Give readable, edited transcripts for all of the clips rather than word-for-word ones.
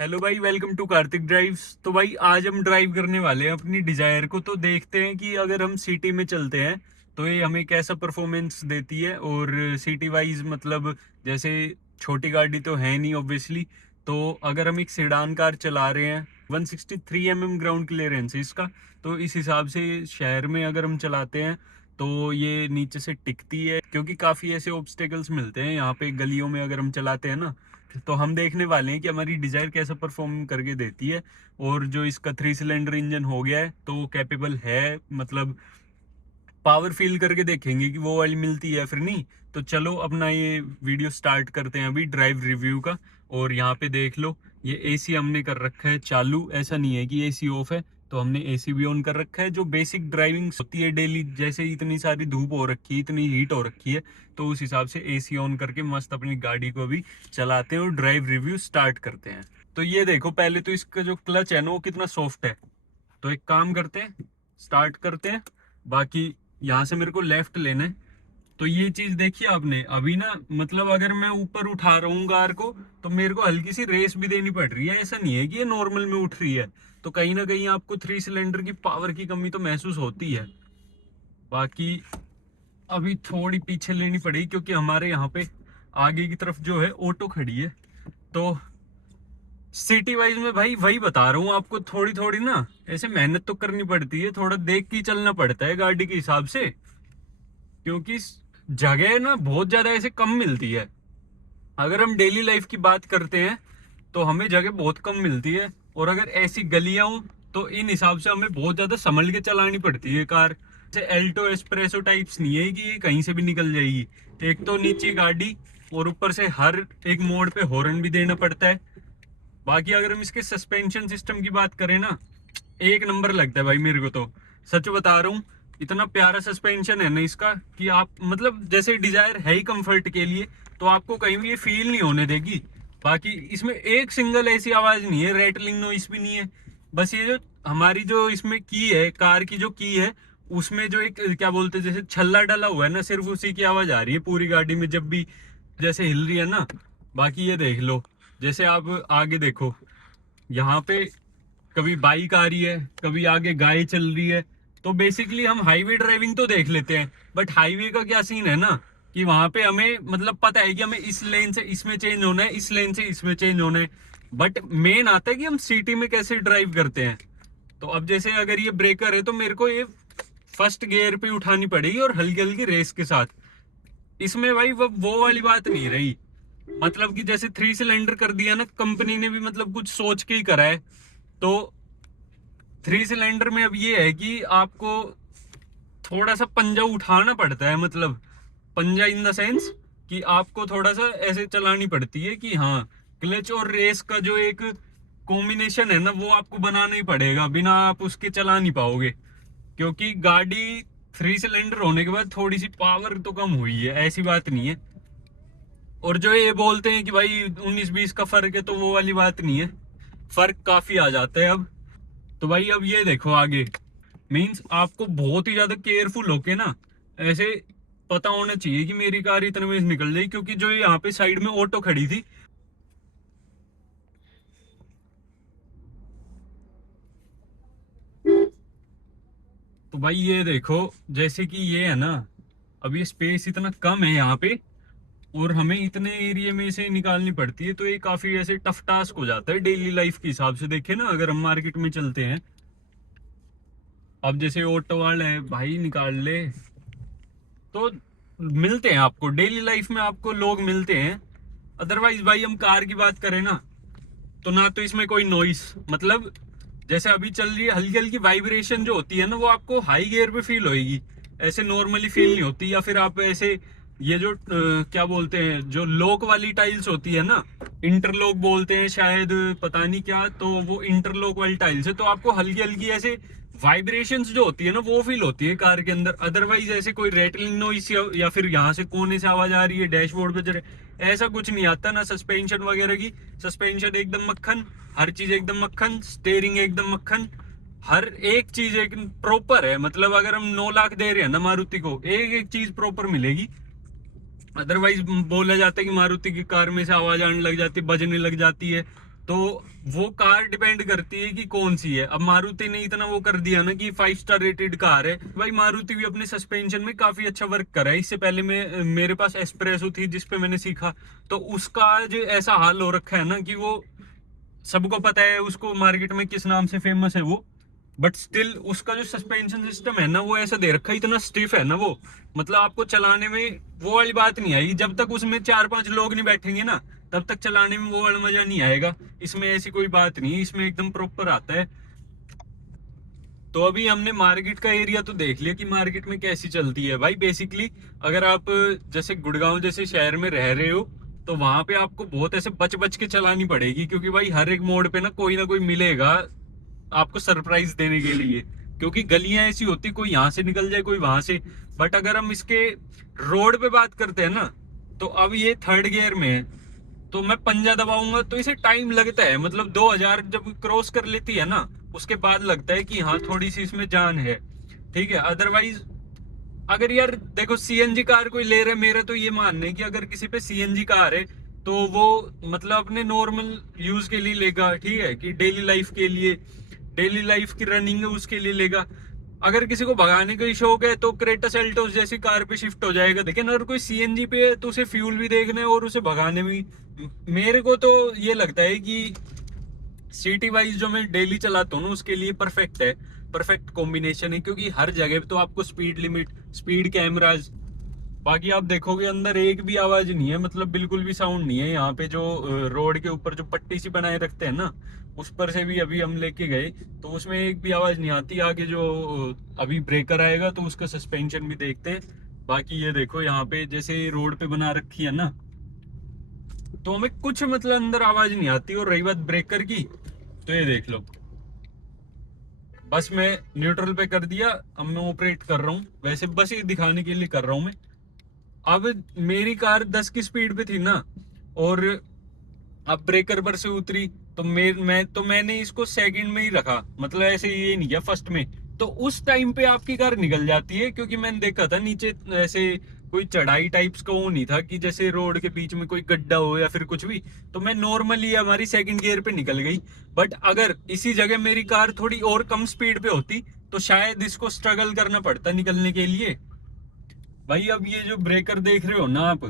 Hello भाई, welcome to Kartik drives. तो भाई आज हम ड्राइव करने वाले हैं अपनी डिजायर को। तो देखते हैं कि अगर हम सिटी में चलते हैं तो ये हमें कैसा परफॉर्मेंस देती है। और सिटी वाइज मतलब जैसे छोटी गाड़ी तो है नहीं ऑब्वियसली। तो अगर हम एक सेडान कार चला रहे हैं 163 ग्राउंड क्लियरेंस है इसका, तो इस हिसाब से शहर में अगर हम चलाते हैं तो ये नीचे से टिकती है, क्योंकि काफ़ी ऐसे ऑब्स्टेकल्स मिलते हैं यहाँ पे गलियों में अगर हम चलाते हैं ना। तो हम देखने वाले हैं कि हमारी डिजायर कैसा परफॉर्म करके देती है। और जो इसका 3 सिलेंडर इंजन हो गया है तो वो कैपेबल है, मतलब पावर फील करके देखेंगे कि वो वाली मिलती है फिर नहीं। तो चलो अपना ये वीडियो स्टार्ट करते हैं अभी ड्राइव रिव्यू का। और यहाँ पे देख लो, ये एसी हमने कर रखा है चालू, ऐसा नहीं है कि एसी ऑफ है। तो हमने एसी भी ऑन कर रखा है। जो बेसिक ड्राइविंग होती है डेली, जैसे इतनी सारी धूप हो रखी है, इतनी हीट हो रखी है, तो उस हिसाब से एसी ऑन करके मस्त अपनी गाड़ी को भी चलाते हैं और ड्राइव रिव्यू स्टार्ट करते हैं। तो ये देखो, पहले तो इसका जो क्लच है ना वो कितना सॉफ्ट है। तो एक काम करते हैं, स्टार्ट करते हैं। बाकी यहाँ से मेरे को लेफ्ट लेना है। तो ये चीज देखिए आपने अभी ना, मतलब अगर मैं ऊपर उठा रहा हूँ कार को तो मेरे को हल्की सी रेस भी देनी पड़ रही है। ऐसा नहीं है कि ये नॉर्मल में उठ रही है। तो कहीं ना कहीं आपको 3 सिलेंडर की पावर की कमी तो महसूस होती है। बाकी अभी थोड़ी पीछे लेनी पड़ेगी, क्योंकि हमारे यहाँ पे आगे की तरफ जो है ऑटो खड़ी है। तो सिटी वाइज में भाई वही बता रहा हूँ आपको, थोड़ी थोड़ी ना ऐसे मेहनत तो करनी पड़ती है, थोड़ा देख के ही चलना पड़ता है गाड़ी के हिसाब से। क्योंकि जगह ना बहुत ज्यादा ऐसे कम मिलती है। अगर हम डेली लाइफ की बात करते हैं तो हमें जगह बहुत कम मिलती है। और अगर ऐसी गलियां हो तो इन हिसाब से हमें बहुत ज्यादा संभल के चलानी पड़ती है कार। जैसे एल्टो एस्प्रेसो टाइप्स नहीं है कि ये कहीं से भी निकल जाएगी। एक तो नीचे गाड़ी, और ऊपर से हर एक मोड़ पे हॉर्न भी देना पड़ता है। बाकी अगर हम इसके सस्पेंशन सिस्टम की बात करें ना, एक नंबर लगता है भाई मेरे को तो। सच बता रहा हूँ, इतना प्यारा सस्पेंशन है ना इसका कि आप मतलब जैसे डिजायर है ही कंफर्ट के लिए, तो आपको कहीं भी ये फील नहीं होने देगी। बाकी इसमें एक सिंगल ऐसी आवाज नहीं है, रेटलिंग नॉइस भी नहीं है। बस ये जो हमारी जो इसमें की है, कार की जो की है, उसमें जो एक क्या बोलते हैं जैसे छल्ला डला हुआ है ना, सिर्फ उसी की आवाज आ रही है पूरी गाड़ी में जब भी जैसे हिल रही है ना। बाकी ये देख लो, जैसे आप आगे देखो, यहाँ पे कभी बाइक आ रही है, कभी आगे गाय चल रही है। तो बेसिकली हम हाईवे ड्राइविंग तो देख लेते हैं, बट हाईवे का क्या सीन है ना कि वहां पे हमें मतलब पता है कि हमें इस लेन से इसमें चेंज होना है, इस लेन से इसमें चेंज होना है। बट मेन आता है कि हम सिटी में कैसे ड्राइव करते हैं। तो अब जैसे अगर ये ब्रेकर है तो मेरे को ये फर्स्ट गियर पे उठानी पड़ेगी और हल्की हल्की रेस के साथ। इसमें भाई वो वाली बात नहीं रही। मतलब कि जैसे 3 सिलेंडर कर दिया ना कंपनी ने भी, मतलब कुछ सोच के ही करा है। तो 3 सिलेंडर में अब ये है कि आपको थोड़ा सा पंजा उठाना पड़ता है, मतलब पंजा इन द सेंस कि आपको थोड़ा सा ऐसे चलानी पड़ती है कि हाँ, क्लच और रेस का जो एक कॉम्बिनेशन है ना वो आपको बनाना ही पड़ेगा, बिना आप उसके चला नहीं पाओगे। क्योंकि गाड़ी 3 सिलेंडर होने के बाद थोड़ी सी पावर तो कम हुई है, ऐसी बात नहीं है। और जो ये बोलते हैं कि भाई 19-20 का फर्क है, तो वो वाली बात नहीं है, फर्क काफी आ जाता है अब। तो भाई अब ये देखो आगे, मीन्स आपको बहुत ही ज्यादा केयरफुल होके ना ऐसे पता होना चाहिए कि मेरी कार इतने में से निकल जाए, क्योंकि जो यहाँ पे साइड में ऑटो खड़ी थी। तो भाई ये देखो, जैसे कि ये है ना, अब ये स्पेस इतना कम है यहाँ पे और हमें इतने एरिया में से निकालनी पड़ती है, तो ये काफी ऐसे टफ टास्क हो जाता है डेली लाइफ के हिसाब से। देखे ना, अगर हम मार्केट में चलते हैं, अब जैसे ऑटो वाले भाई निकाल ले, तो मिलते हैं आपको डेली लाइफ में, आपको लोग मिलते हैं। अदरवाइज भाई हम कार की बात करें ना, तो ना तो इसमें कोई नॉइस, मतलब जैसे अभी चल रही है हल्की हल्की वाइब्रेशन जो होती है ना, वो आपको हाई गियर पे फील होएगी, ऐसे नॉर्मली फील नहीं होती। या फिर आप ऐसे ये जो क्या बोलते हैं, जो लॉक वाली टाइल्स होती है ना, इंटरलॉक बोलते हैं शायद, पता नहीं क्या, तो वो इंटरलॉक वाली टाइल्स है, तो आपको हल्की हल्की ऐसे वाइब्रेशंस जो होती है ना वो फील होती है कार के अंदर। अदरवाइज ऐसे कोई रेटलिंग नॉइस या फिर यहाँ से कोने से आवाज आ रही है डैशबोर्ड पे जरे, ऐसा कुछ नहीं आता ना सस्पेंशन वगैरह की। सस्पेंशन एकदम मक्खन, हर चीज एकदम मक्खन, स्टेयरिंग एकदम मक्खन, हर एक चीज एक प्रॉपर है। मतलब अगर हम 9 लाख दे रहे हैं ना मारुति को, एक एक चीज प्रॉपर मिलेगी। अदरवाइज बोला जाता है कि मारुति की कार में से आवाज आने लग जाती है, बजने लग जाती है, तो वो कार डिपेंड करती है कि कौन सी है। अब मारुति ने इतना वो कर दिया ना कि 5 स्टार रेटेड कार है भाई। मारुति भी अपने सस्पेंशन में काफी अच्छा वर्क कर रहा है। इससे पहले मेरे पास एस्प्रेसो थी जिसपे मैंने सीखा, तो उसका जो ऐसा हाल हो रखा है ना कि वो सबको पता है उसको मार्केट में किस नाम से फेमस है वो, बट स्टिल उसका जो सस्पेंशन सिस्टम है ना वो ऐसा दे रखा है, इतना स्टिफ है ना वो, मतलब आपको चलाने में वो वाली बात नहीं आई। जब तक उसमें 4-5 लोग नहीं बैठेंगे ना तब तक चलाने में वो वाला मजा नहीं आएगा। इसमें ऐसी कोई बात नहीं है, इसमें एकदम प्रॉपर आता है। तो अभी हमने मार्केट का एरिया तो देख लिया कि मार्केट में कैसी चलती है भाई। बेसिकली अगर आप जैसे गुड़गांव जैसे शहर में रह रहे हो तो वहां पे आपको बहुत ऐसे बच बच के चलानी पड़ेगी, क्योंकि भाई हर एक मोड़ पे ना कोई मिलेगा आपको सरप्राइज देने के लिए, क्योंकि गलियां ऐसी होती कोई यहाँ से निकल जाए कोई वहां से। बट अगर हम इसके रोड पे बात करते हैं ना, तो अब ये थर्ड गियर में है, तो मैं पंजा दबाऊंगा तो इसे टाइम लगता है, मतलब 2000 जब क्रॉस कर लेती है ना उसके बाद लगता है कि हाँ थोड़ी सी इसमें जान है, ठीक है। अदरवाइज अगर यार देखो सीएनजी कार कोई ले रहा है, मेरा तो ये मानना है कि अगर किसी पे सीएनजी कार है तो वो मतलब अपने नॉर्मल यूज के लिए लेगा, ठीक है, कि डेली लाइफ के लिए, डेली लाइफ की रनिंग है उसके लिए लेगा। अगर किसी को भगाने का ही शौक है तो क्रेटा सेल्टोस जैसी कार पे शिफ्ट हो जाएगा। लेकिन अगर कोई सीएनजी पे है तो उसे फ्यूल भी देखना है और उसे भगाने में, मेरे को तो ये लगता है कि सिटी वाइज जो मैं डेली चलाता हूँ ना उसके लिए परफेक्ट है, परफेक्ट कॉम्बिनेशन है, क्योंकि हर जगह पे तो आपको स्पीड लिमिट, स्पीड कैमराज, बाकी आप देखोगे अंदर एक भी आवाज नहीं है, मतलब बिल्कुल भी साउंड नहीं है। यहाँ पे जो रोड के ऊपर जो पट्टी सी बनाए रखते हैं ना उस पर से भी अभी हम लेके गए तो उसमें एक भी आवाज नहीं आती। आगे जो अभी ब्रेकर आएगा तो उसका सस्पेंशन भी देखते हैं। बाकी ये देखो यहाँ पे जैसे रोड पे बना रखी है ना तो हमें कुछ मतलब अंदर आवाज नहीं आती। और रही बात ब्रेकर की, तो ये देख लो, बस मैं न्यूट्रल पे कर दिया, अब मैं ऑपरेट कर रहा हूँ, वैसे बस ये दिखाने के लिए कर रहा हूँ मैं। अब मेरी कार 10 की स्पीड पे थी ना, और अब ब्रेकर पर से उतरी तो मैंने इसको सेकंड में ही रखा, मतलब ऐसे ये नहीं किया फर्स्ट में। तो उस टाइम पे आपकी कार निकल जाती है, क्योंकि मैंने देखा था नीचे ऐसे कोई चढ़ाई टाइप्स का वो नहीं था कि जैसे रोड के बीच में कोई गड्ढा हो या फिर कुछ भी, तो मैं नॉर्मली हमारी सेकंड गियर पे निकल गई। बट अगर इसी जगह मेरी कार थोड़ी और कम स्पीड पे होती तो शायद इसको स्ट्रगल करना पड़ता निकलने के लिए भाई। अब ये जो ब्रेकर देख रहे हो ना आप,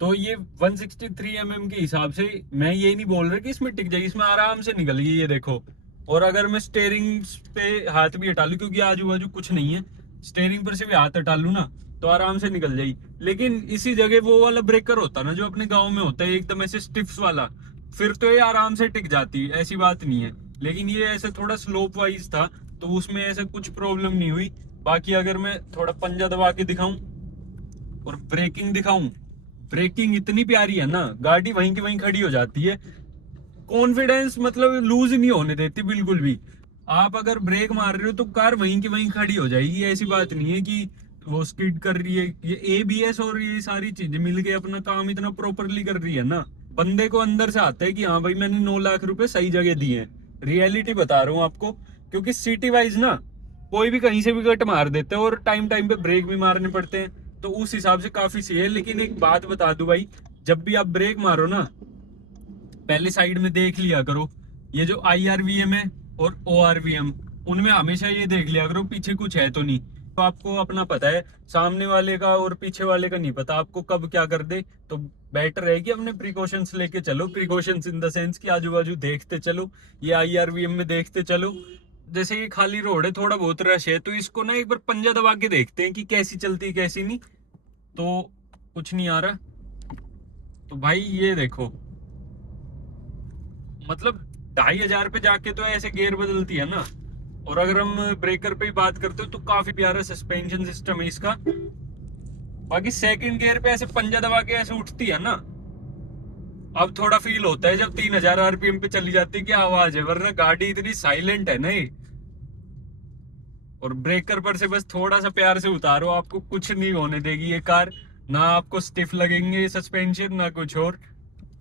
तो ये 163 के हिसाब से मैं ये नहीं बोल रहा कि इसमें टिक जाएगी, इसमें आराम से निकल गई ये देखो। और अगर मैं स्टेयरिंग पे हाथ भी हटा लूं, क्योंकि आजू बाजू कुछ नहीं है, स्टेयरिंग पर से भी हाथ हटा लूं ना तो आराम से निकल जाएगी। लेकिन इसी जगह वो वाला ब्रेकर होता ना जो अपने गाँव में होता है एकदम ऐसे स्टिफ्स वाला, फिर तो ये आराम से टिक जाती, ऐसी बात नहीं है। लेकिन ये ऐसे थोड़ा स्लोप वाइज था तो उसमें ऐसा कुछ प्रॉब्लम नहीं हुई। बाकी अगर मैं थोड़ा पंजा दबा के दिखाऊं और ब्रेकिंग दिखाऊं, ब्रेकिंग इतनी प्यारी है ना, गाड़ी वहीं की वहीं खड़ी हो जाती है। कॉन्फिडेंस मतलब लूज नहीं होने देती बिल्कुल भी। आप अगर ब्रेक मार रहे हो तो कार वहीं की वहीं खड़ी हो जाएगी, ऐसी बात नहीं है कि वो स्किड कर रही है। ये एबीएस और ये सारी चीजें मिलके अपना काम इतना प्रॉपरली कर रही है ना, बंदे को अंदर से आता है कि हाँ भाई मैंने 9 लाख रुपए सही जगह दिए हैं। रियलिटी बता रहा हूँ आपको, क्योंकि सिटी वाइज ना कोई भी कहीं से भी कट मार देते हैं और टाइम टाइम पे ब्रेक भी मारने पड़ते हैं, तो उस हिसाब से काफी सही है। लेकिन एक बात बता दूं भाई, जब भी आप ब्रेक मारो ना पहले साइड में देख लिया करो, ये जो IRVM है और ORVM, उनमें हमेशा ये देख लिया करो पीछे कुछ है तो नहीं। तो आपको अपना पता है, सामने वाले का और पीछे वाले का नहीं पता आपको कब क्या कर दे। तो बेटर है कि अपने प्रिकॉशंस लेके चलो, प्रिकॉशंस इन द सेंस कि आजू बाजू देखते चलो, ये IRVM में देखते चलो। जैसे ये खाली रोड है, थोड़ा बहुत रश है, तो इसको ना एक बार पंजा दबा के देखते हैं कि कैसी चलती है कैसी नहीं। तो कुछ नहीं आ रहा, तो भाई ये देखो, मतलब 2500 पे जाके तो ऐसे गियर बदलती है ना। और अगर हम ब्रेकर पे ही बात करते हो तो काफी प्यारा सस्पेंशन सिस्टम है इसका। बाकी सेकंड गियर पे ऐसे पंजा दबा के ऐसे उठती है ना, अब थोड़ा फील होता है जब 3000 RPM पे चली जाती है, क्या आवाज है, वरना गाड़ी इतनी साइलेंट है ना ये। और ब्रेकर पर से बस थोड़ा सा प्यार से उतारो, आपको कुछ नहीं होने देगी ये कार, ना आपको स्टिफ लगेंगे सस्पेंशन ना कुछ और।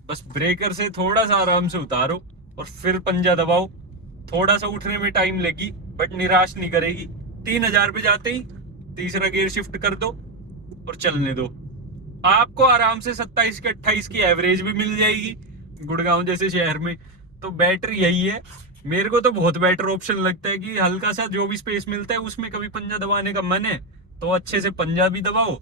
बस ब्रेकर से थोड़ा सा आराम से उतारो और फिर पंजा दबाओ, थोड़ा सा उठने में टाइम लगी बट निराश नहीं करेगी। 3000 पे जाते ही तीसरा गियर शिफ्ट कर दो और चलने दो, आपको आराम से 27 के 28 की एवरेज भी मिल जाएगी गुड़गांव जैसे शहर में। तो बेटर यही है। मेरे को तो बहुत बेटर ऑप्शन लगता है कि हल्का सा जो भी स्पेस मिलता है उसमें कभी पंजा दबाने का मन है तो अच्छे से पंजा भी दबाओ।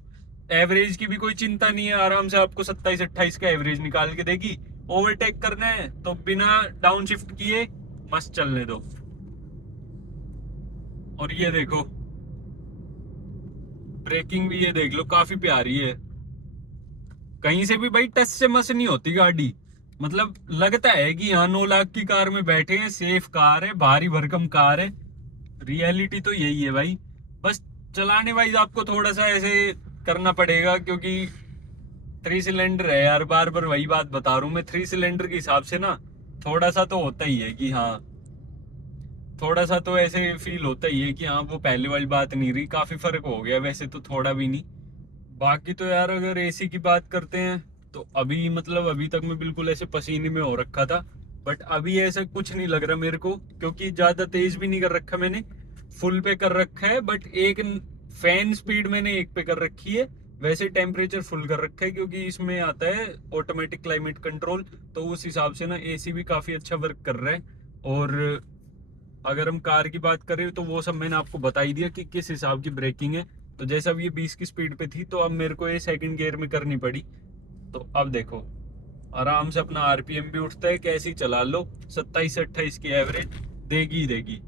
एवरेज की भी कोई चिंता नहीं है, आराम से आपको 27-28 का एवरेज निकाल के देगी। ओवरटेक करना है तो बिना डाउन शिफ्ट किए मस्त चलने दो। और ये देखो ब्रेकिंग भी, ये देख लो काफी प्यारी है। कहीं से भी भाई टच से मस नहीं होती गाड़ी। मतलब लगता है कि हाँ 9 लाख की कार में बैठे हैं, सेफ कार है, भारी भरकम कार है। रियलिटी तो यही है भाई। बस चलाने वाइज आपको थोड़ा सा ऐसे करना पड़ेगा, क्योंकि 3 सिलेंडर है यार। बार बार वही बात बता रहा हूँ मैं, 3 सिलेंडर के हिसाब से ना थोड़ा सा तो होता ही है कि हाँ, थोड़ा सा तो ऐसे फील होता ही है कि हाँ वो पहले वाली बात नहीं रही, काफी फर्क हो गया। वैसे तो थोड़ा भी नहीं। बाकी तो यार अगर एसी की बात करते हैं तो अभी मतलब अभी तक मैं बिल्कुल ऐसे पसीने में हो रखा था, बट अभी ऐसा कुछ नहीं लग रहा मेरे को, क्योंकि ज्यादा तेज भी नहीं कर रखा मैंने। फुल पे कर रखा है, बट एक फैन स्पीड मैंने 1 पे कर रखी है। वैसे टेम्परेचर फुल कर रखा है, क्योंकि इसमें आता है ऑटोमेटिक क्लाइमेट कंट्रोल, तो उस हिसाब से ना एसी भी काफी अच्छा वर्क कर रहा है। और अगर हम कार की बात करें तो वो सब मैंने आपको बता ही दिया कि किस हिसाब की ब्रेकिंग है। तो जैसे अब ये 20 की स्पीड पे थी, तो अब मेरे को ये सेकंड गियर में करनी पड़ी। तो अब देखो आराम से अपना आरपीएम भी उठता है, कैसे ही चला लो 27 से 28 की एवरेज देगी ही देगी।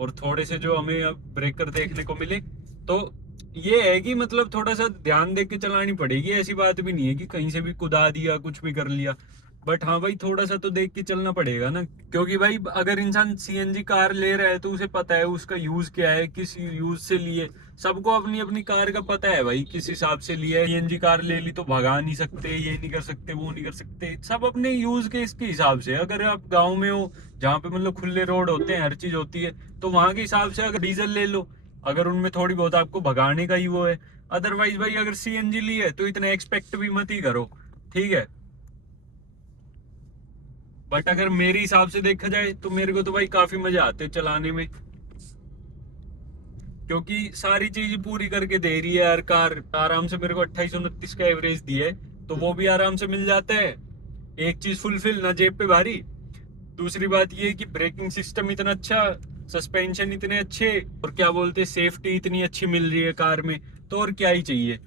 और थोड़े से जो हमें अब ब्रेकर देखने को मिले, तो ये है कि मतलब थोड़ा सा ध्यान दे के चलानी पड़ेगी। ऐसी बात भी नहीं है कि कहीं से भी कुदा दिया कुछ भी कर लिया, बट हाँ भाई थोड़ा सा तो देख के चलना पड़ेगा ना। क्योंकि भाई अगर इंसान सीएनजी कार ले रहा है तो उसे पता है उसका यूज क्या है, किस यूज से लिए। सबको अपनी अपनी कार का पता है भाई, किस हिसाब से लिया है। सीएनजी कार ले ली तो भगा नहीं सकते, ये नहीं कर सकते, वो नहीं कर सकते। सब अपने यूज के इसके हिसाब से। अगर आप गाँव में हो जहाँ पे मतलब खुले रोड होते हैं, हर चीज होती है, तो वहां के हिसाब से अगर डीजल ले लो, अगर उनमें थोड़ी बहुत आपको भगाने का ही वो है। अदरवाइज भाई अगर सीएनजी ली है तो इतना एक्सपेक्ट भी मत ही करो, ठीक है। बट अगर मेरे हिसाब से देखा जाए तो मेरे को तो भाई काफी मजा आते हैं चलाने में, क्योंकि सारी चीज पूरी करके दे रही है यार कार। आराम से मेरे को 28-29 का एवरेज दिया है, तो वो भी आराम से मिल जाता है। एक चीज फुलफिल ना, जेब पे भारी। दूसरी बात ये है कि ब्रेकिंग सिस्टम इतना अच्छा, सस्पेंशन इतने अच्छे, और क्या बोलते हैं सेफ्टी इतनी अच्छी मिल रही है कार में, तो और क्या ही चाहिए।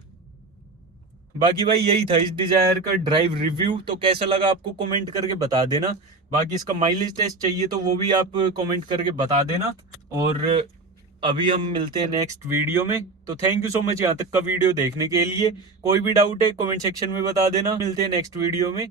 बाकी भाई यही था इस डिजायर का ड्राइव रिव्यू। तो कैसा लगा आपको कमेंट करके बता देना। बाकी इसका माइलेज टेस्ट चाहिए तो वो भी आप कमेंट करके बता देना। और अभी हम मिलते हैं नेक्स्ट वीडियो में। तो थैंक यू सो मच यहाँ तक का वीडियो देखने के लिए। कोई भी डाउट है कमेंट सेक्शन में बता देना। मिलते हैं नेक्स्ट वीडियो में।